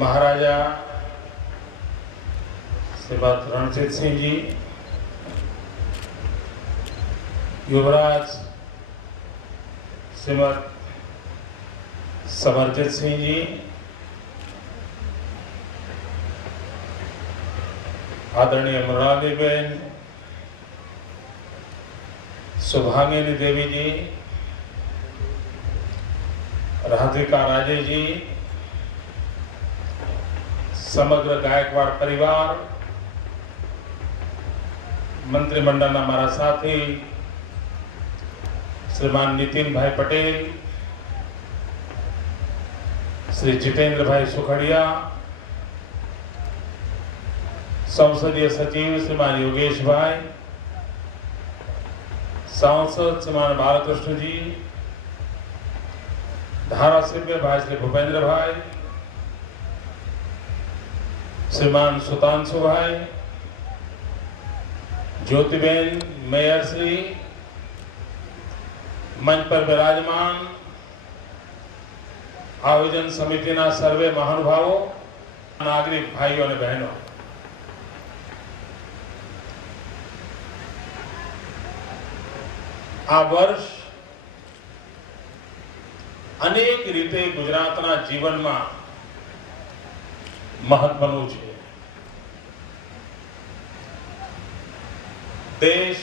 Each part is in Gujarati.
महाराजा श्रीमद रणजीत सिंह जी, युवराज श्रीमद समरजीत सिंह जी, आदरणीय मृणालीबेन, शुभांगिनी देवी जी, राधिका राजे जी, समग्र गायकवाड़ परिवार, मंत्रिमंडल हमारा साथी श्रीमान नितिन भाई पटेल, श्री जितेंद्र भाई सुखड़िया, संसदीय सचिव श्रीमान योगेश भाई, सांसद श्रीमान बालकृष्ण जी, धारासभ्य भाई श्री भूपेंद्र भाई, श्रीमान सुतांशु भाई, ज्योतिबेन, मेयर श्री, मंच पर विराजमान आयोजन समिति सर्वे महानुभावों, नागरिक भाइयों और बहनों, आ वर्ष अनेक रीते गुजरातना जीवन में महत्वનું છે। देश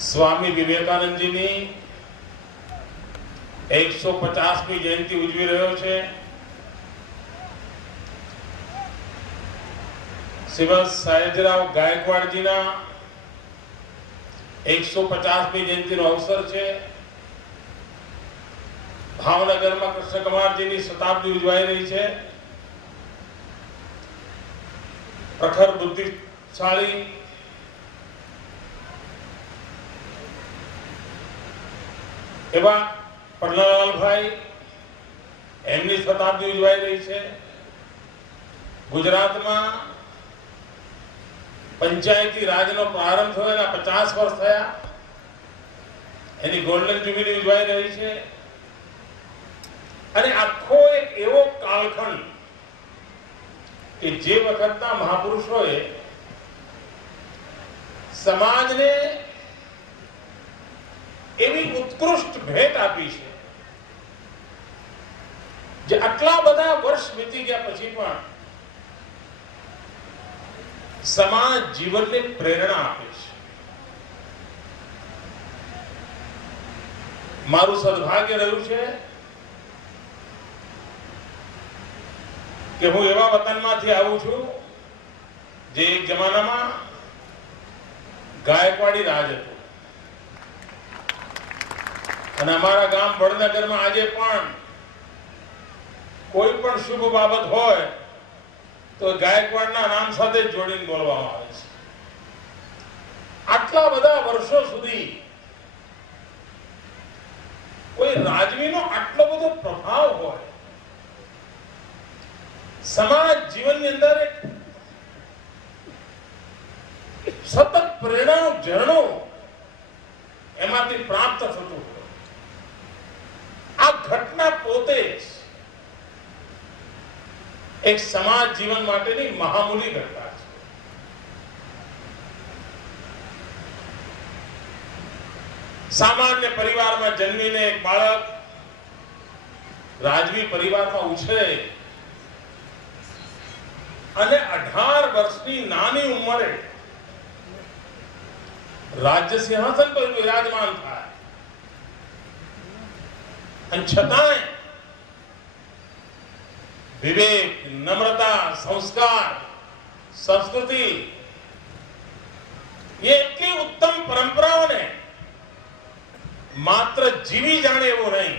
स्वामी विवेकानंद जी ની 150મી જયંતિ ઉજવી રહ્યો છે। શ્રીમદ સયાજીરાવ ગાયકવાડ જીના 150મી જયંતિનો અવસર છે। भावनगर में कृष्ण कुमार जी की शताब्दी उजवाई रही है। प्रखर बुद्धिशाली एवं पन्नालाल भाई एमनी शताब्दी उजवाई रही है। गुजरात में पंचायती राज नो प्रारंभ थया 50 वर्ष थया, एनी गोल्डन जुबिली उजवाई रही है। અને આખો એક એવો કાળખંડ કે જે વખતના મહાપુરુષોએ સમાજને એવી ઉત્કૃષ્ટ ભેટ આપી છે, જે આટલા બધા વર્ષ વીતી ગયા પછી પણ સમાજ જીવનને પ્રેરણા આપે છે। મારું સદભાગ્ય રહ્યું છે कि हूँ एवा वतन में आऊँ छू जे एक जमाना में गायकवाड़ी राज हतुं अने अमारा गाम वडनगर में आजे पण कोई पण शुभ बाबत होय तो गायकवाड़ना नाम साथे जोड़ीने बोलवामां आवे छे। आटला बधा वर्षो सुधी कोई राजवीनो आटलो बधो प्रभाव होय, समाज जीवन के अंदर एक सतत प्रेरणा झरणो एमांथी प्राप्त थतुं होय। आ घटना पोते एक समाज जीवन माटेनी महामूली घटना छे। सामान्य परिवार में जन्मीने एक बाळक राजवी परिवार में उछरे અને 18 વર્ષની નાની ઉંમરે રાજ્ય સિંહાસન પર વિરાજમાન થાય અને છતાંય વિવેક, નમ્રતા, સંસ્કાર, સંસ્કૃતિ ये એટલી ઉત્તમ પરંપરાઓને માત્ર જીવી જાણે એવો નહીં,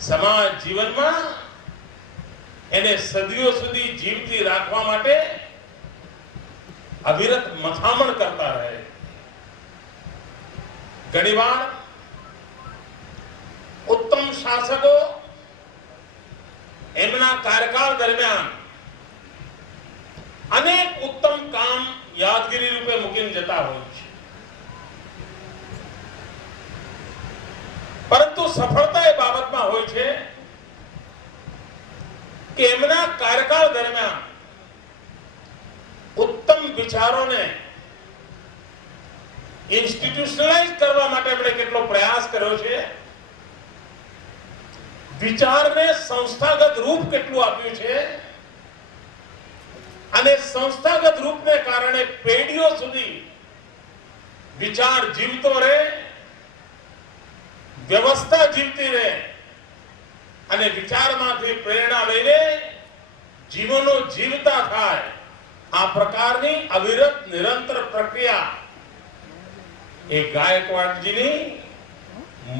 સમાજ જીવનમાં એને સદીઓ સુધી જીવતી રાખવા માટે અવિરત મથામણ કરતા રહે। ઘણીવાર ઉત્તમ શાસકો એમના કાર્યકાળ દરમિયાન અનેક ઉત્તમ કામ યાદગીરી રૂપે મૂકીને જતા હોય છે, પરંતુ સફળતા એ બાબતમાં હોય છે કાર્યકાળ દરમિયાન ઉત્તમ વિચારોને ઇન્સ્ટિટ્યુશનલાઇઝ કરવા માટે આપણે કેટલો પ્રયાસ કર્યો છે, વિચારને સંસ્થાગત રૂપ કેટલું આપ્યું છે, અને સંસ્થાગત રૂપને કારણે પેઢીઓ સુધી વિચાર જીવતો રહે, વ્યવસ્થા જીવતી રહે અને વિચારમાંથી પ્રેરણા લઈને જીવનો જીવતા થાય, આ પ્રકારની અવિરત નિરંતર પ્રક્રિયા એ ગાયકવાડજીની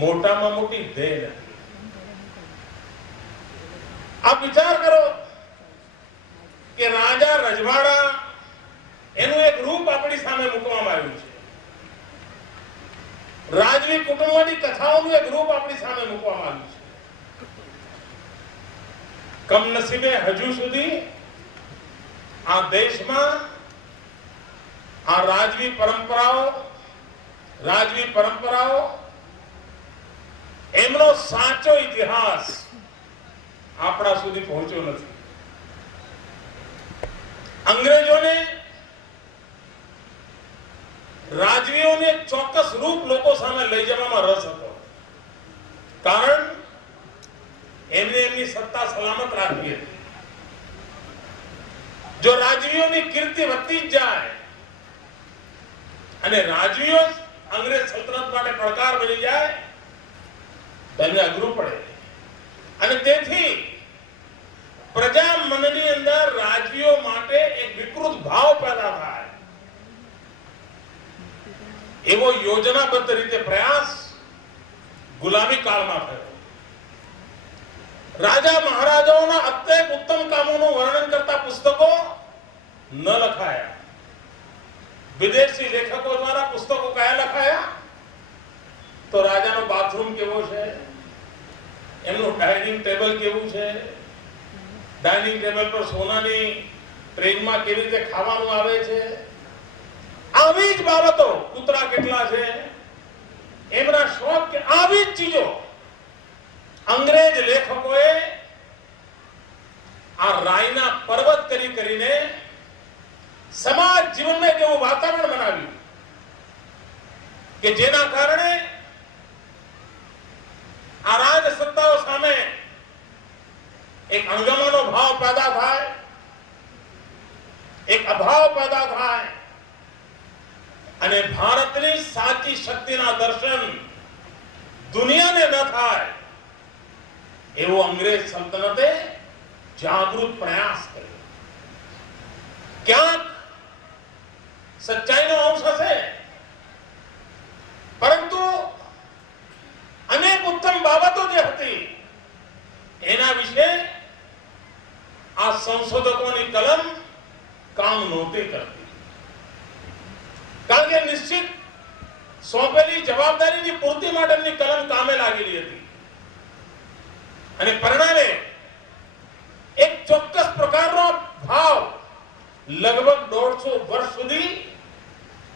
મોટામાં મોટી દેન હતી. આપ વિચાર કરો કે રાજા રજવાડા એનું એક રૂપ આપણી સામે મૂકવામાં આવ્યું છે, રાજવી કુટુંબની કથાઓનું એક રૂપ આપણી સામે મૂકવામાં આવ્યું છે. કમનસીબે હજુ સુધી આ દેશમાં આ રાજવી પરંપરાઓ એમનો સાચો ઇતિહાસ આપણા સુધી પહોંચ્યો નથી. અંગ્રેજોને રાજવીઓને ચોક્કસ રૂપ લોકો સામે લઈ જવામાં રસ હતો, કારણ એમને એમની સત્તા સલામત રાખવી હતી. જો રાજવીઓની કીર્તિ વધતી જ જાય અને રાજવીઓ અંગ્રેજ સલ્તનત માટે પડકાર બની જાય તો એમને અઘરું પડે, અને તેથી પ્રજા મનની અંદર રાજવીઓ માટે એક વિકૃત ભાવ પેદા થાય એવો યોજનાબદ્ધ રીતે પ્રયાસ ગુલામી કાળમાં થયો. રાજા મહારાજાઓના અત્યંત ઉત્તમ કામોનું વર્ણન કરતા પુસ્તકો ન લખાયા. વિદેશી લેખકો દ્વારા પુસ્તકો કયા લખાયા? તો રાજાનો બાથરૂમ કેવો છે, એમનું ડાઇનિંગ ટેબલ કેવું છે, ડાઇનિંગ ટેબલ પર સોનાની ટ્રેનમાં કેવી રીતે ખાવાનું આવે છે, આવી જ બાબતો, કૂતરા કેટલા છે, એમના શોખ કે આવી જ ચીજો અંગ્રેજ લેખકોએ આ રાયના પર્વત કરીને સમાજ જીવનમાં એક એવું વાતાવરણ બનાવ્યું કે જેના કારણે આ રાજ સત્તાઓ સામે એક અણગમાનો ભાવ પેદા થાય, એક અભાવ પેદા થાય અને ભારતની સાચી શક્તિના દર્શન દુનિયાને ન થાય એવો અંગ્રેજ સલ્તનતે જાગૃત પ્રયાસ કર્યો. ક્યાંક સચ્ચાઈનો અંશ હશે, પરંતુ અનેક ઉત્તમ બાબતો જે હતી એના વિશે આ સંશોધકોની કલમ કામ નહોતી કરતી, કારણ કે નિશ્ચિત સોંપેલી જવાબદારીની પૂર્તિ માટે એમની કલમ કામે લાગેલી હતી અને પરિણામે એક ચોક્કસ પ્રકારનો ભાવ લગભગ 150 વર્ષ સુધી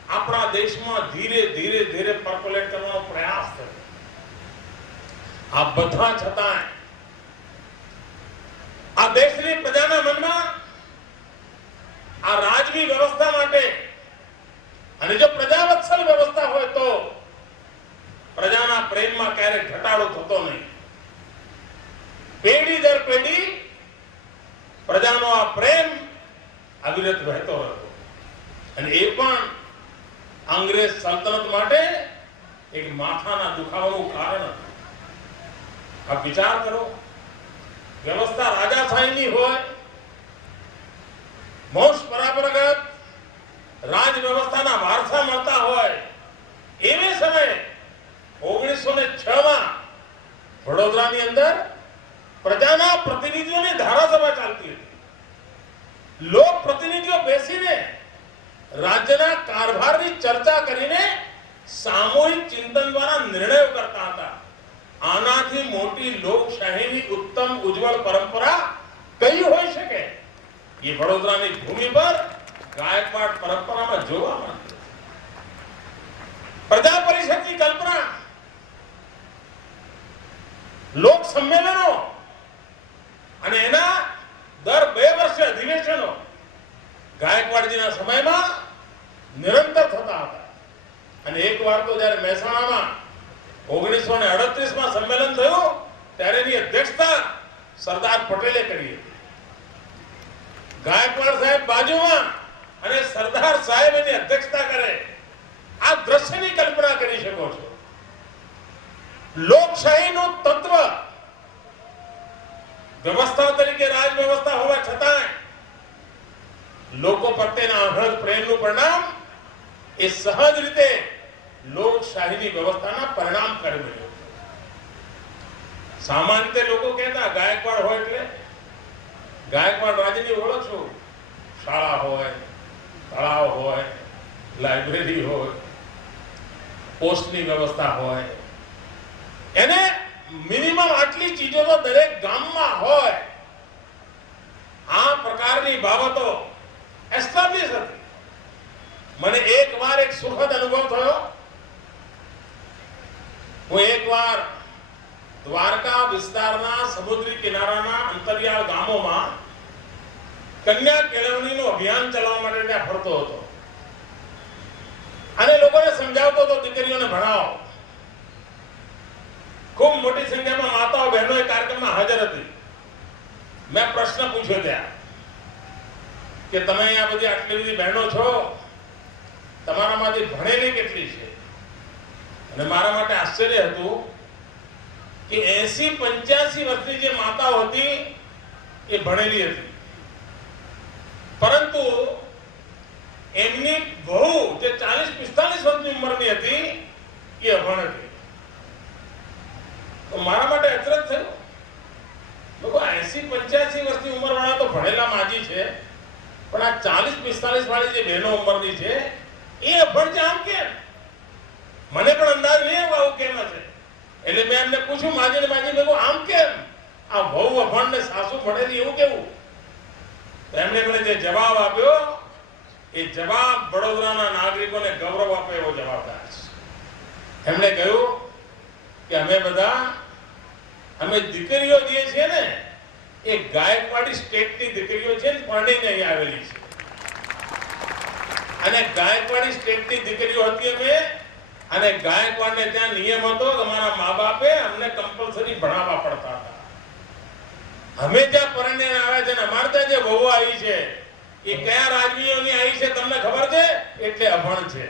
આપણા દેશમાં ધીરે ધીરે પર્કોલેટ કરવાનો પ્રયાસ થયો. આ બધા છતાં આ દેશની પ્રજાના મનમાં આ રાજવી વ્યવસ્થા માટે, અને જો પ્રજાવત્સલ વ્યવસ્થા હોય તો પ્રજાના પ્રેમમાં ક્યારેક ઘટાડો થતો નહીં. પેઢી દર પેઢી પ્રજાનો આ પ્રેમ અવિરત વહેતો હતો, અને એ પણ અંગ્રેજ સલ્તનત માટે એક માથાના દુખાવાનું કારણ હતું. આ વિચાર કરો, વ્યવસ્થા રાજાશાહીની હોય, વંશ પરંપરાગત રાજ વ્યવસ્થાના વારસા મળતા હોય, એવે સમયે 1906માં વડોદરાની અંદર પ્રજાના પ્રતિનિધિઓની ધારાસભા ચાલતી હતી. લોક પ્રતિનિધિઓ બેસીને રાજ્યના કારભારની ચર્ચા કરીને સામૂહિક ચિંતન દ્વારા નિર્ણયો કરતા હતા. આનાથી મોટી લોકશાહીની ઉત્તમ ઉજ્જવળ પરંપરા કઈ હોઈ શકે? એ વડોદરાની ભૂમિ પર ગાયકવાડ પરંપરામાં જોવા મળતી. પ્રજા પરિષદની કલ્પના, લોક સંમેલનો અને એના દર 2 વર્ષે અધિવેશનો ગાયકવાડજીના સમયમાં નિરંતર થતા હતા. અને એકવાર તો જ્યારે મહેસાણામાં 1938માં સંમેલન થયું ત્યારે એની અધ્યક્ષતા સરદાર પટેલે કરી હતી. ગાયકવાડ સાહેબ બાજુમાં અને સરદાર સાહેબ એની અધ્યક્ષતા કરે, આ દ્રશ્યની કલ્પના કરી શકો છો. લોકશાહીનું તત્વ વ્યવસ્થા તરીકે રાજ વ્યવસ્થા હોવા છતાં લોકો પ્રત્યેના અહદ પ્રેમનું પરિણામ એ સહજ રીતે લોકશાહીની વ્યવસ્થાના પરિણામ કરી બન્યું. સામાન્ય રીતે લોકો કહેતા ગાયકવાડ હોય એટલે ગાયકવાડ રાજ્યની ઓળખ શું? શાળા હોય, તળાવ હોય, લાઇબ્રેરી હોય, પોસ્ટની વ્યવસ્થા હોય, એને મિનિમમ આટલી ચીજો તો દરેક ગામમાં હોય. આ પ્રકારની બાબતો એસ્ટાબ્લિશ હતી. મને એકવાર એક સુખદ અનુભવ થયો. હું એકવાર દ્વારકા વિસ્તારના સમુદ્રી કિનારાના અંતરિયાળ ગામોમાં કન્યા કેળવણીનું અભિયાન ચલાવવા માટે ત્યાં ફરતો હતો અને લોકોને સમજાવતો હતો દીકરીઓને ભણાવો. ખૂબ મોટી સંખ્યામાં માતાઓ બહેનો એ કાર્યક્રમમાં હાજર હતી. મેં પ્રશ્ન પૂછ્યો ત્યાં કે તમે અહીંયા બધી આટલી બધી બહેનો છો, તમારામાંથી ભણેલી કેટલી છે? અને મારા માટે આશ્ચર્ય હતું કે 80-85 વર્ષની જે માતાઓ હતી એ ભણેલી હતી, પરંતુ એમની બહુ જે 40-45 વર્ષની ઉંમરની હતી એ અભણ હતી. તો મારા માટે અચરજ થયું, લોકો 80-85 વર્ષની ઉંમરવાળા તો ભણેલા માજી છે, પણ આ 40-45 વાળી જે બહેનો ઉંમરની છે એ અભણ છે. આમ કેમ? મને પણ અંદાજ નહીં આવ્યો આવું કેમ હશે. એટલે મેં એમને પૂછ્યું, માજીને માજી મેં આમ કેમ? આ બહુ અભણ ને સાસુ ભણેલી એવું કેવું? તો એમણે મને જે જવાબ આપ્યો એ જવાબ વડોદરાના નાગરિકોને ગૌરવ આપે એવો જવાબદાર છે. એમણે કહ્યું કે અમે દીકરીઓ જે છે ને એ ગાયકવાડી સ્ટેટની દીકરીઓ છે, પરણીને અહીં આવેલી છે. અને ગાયકવાડી સ્ટેટની દીકરીઓ હતી અમે, અને ગાયકવાડને ત્યાં નિયમ હતો કે અમારા મા બાપે અમને કમ્પલસરી ભણાવવા પડતા હતા. અમે જ્યાં પરણીને આવ્યા છે ને અમારે ત્યાં જે વહુ આવી છે એ કયા રાજવીઓની આવી છે તમને ખબર છે? એટલે અભણ છે.